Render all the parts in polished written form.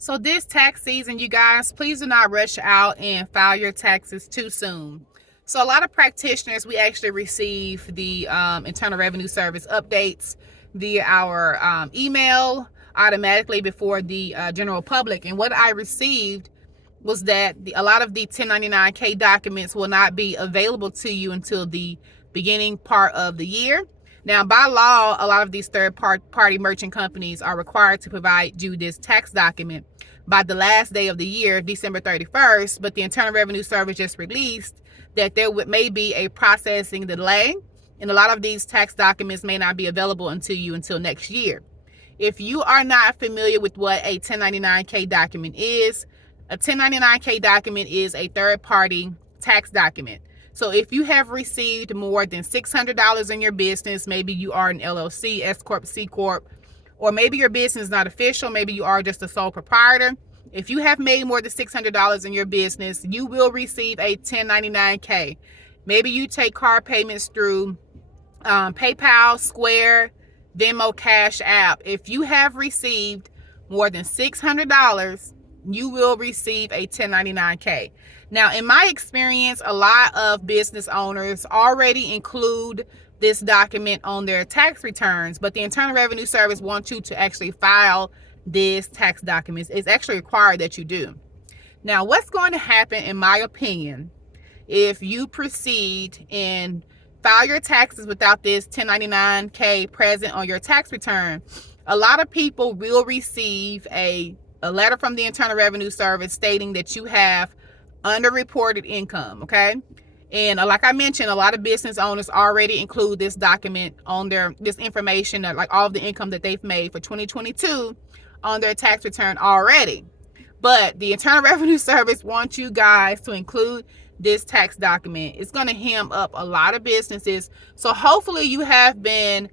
So this tax season, you guys, please do not rush out and file your taxes too soon. So a lot of practitioners, we actually receive the Internal Revenue Service updates via our email automatically before the general public. And what I received was that a lot of the 1099K documents will not be available to you until the beginning part of the year. Now, by law, a lot of these third-party merchant companies are required to provide you this tax document by the last day of the year, December 31st, but the Internal Revenue Service just released that there may be a processing delay, and a lot of these tax documents may not be available until next year. If you are not familiar with what a 1099K document is, a 1099K document is a third-party tax document. So if you have received more than $600 in your business, maybe you are an LLC, S Corp, C Corp, or maybe your business is not official, maybe you are just a sole proprietor. If you have made more than $600 in your business, you will receive a 1099K. Maybe you take card payments through PayPal, Square, Venmo, Cash App. If you have received more than $600, you will receive a 1099K. Now, in my experience, a lot of business owners already include this document on their tax returns, but the Internal Revenue Service wants you to actually file this tax document. It's actually required that you do. Now, what's going to happen, in my opinion, if you proceed and file your taxes without this 1099K present on your tax return, a lot of people will receive a letter from the Internal Revenue Service stating that you have underreported income, okay? And like I mentioned, a lot of business owners already include this document on this information, like all of the income that they've made for 2022 on their tax return already. But the Internal Revenue Service wants you guys to include this tax document. It's going to hem up a lot of businesses. So hopefully you have been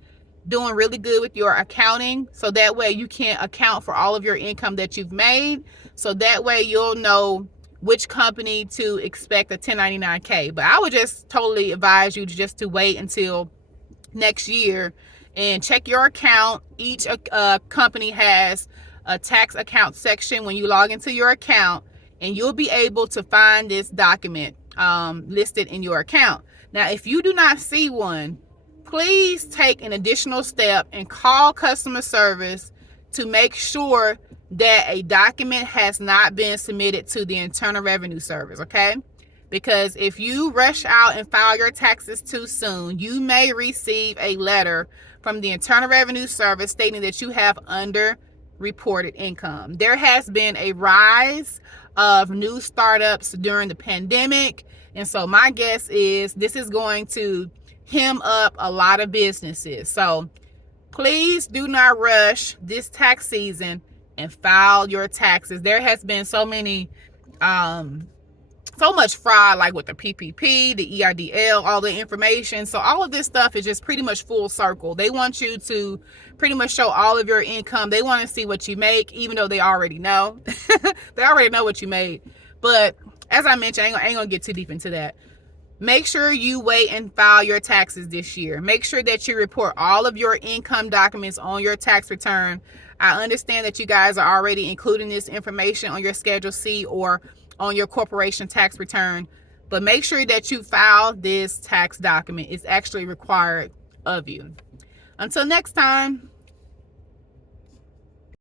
doing really good with your accounting, so that way you can account for all of your income that you've made. So that way you'll know which company to expect a 1099K. But I would just totally advise you to wait until next year and check your account. Each company has a tax account section when you log into your account, and you'll be able to find this document listed in your account. Now, if you do not see one, please take an additional step and call customer service to make sure that a document has not been submitted to the Internal Revenue Service, okay? Because if you rush out and file your taxes too soon, you may receive a letter from the Internal Revenue Service stating that you have underreported income. There has been a rise of new startups during the pandemic, and so my guess is this is going to hem up a lot of businesses. So please do not rush this tax season and file your taxes. There has been so much fraud, like with the PPP, the EIDL, all the information. So all of this stuff is just pretty much full circle. They want you to pretty much show all of your income. They want to see what you make, even though they already know. They already know what you made. But as I mentioned, I ain't gonna get too deep into that. Make sure you wait and file your taxes this year. Make sure that you report all of your income documents on your tax return. I understand that you guys are already including this information on your Schedule C or on your corporation tax return, but make sure that you file this tax document. It's actually required of you. Until next time.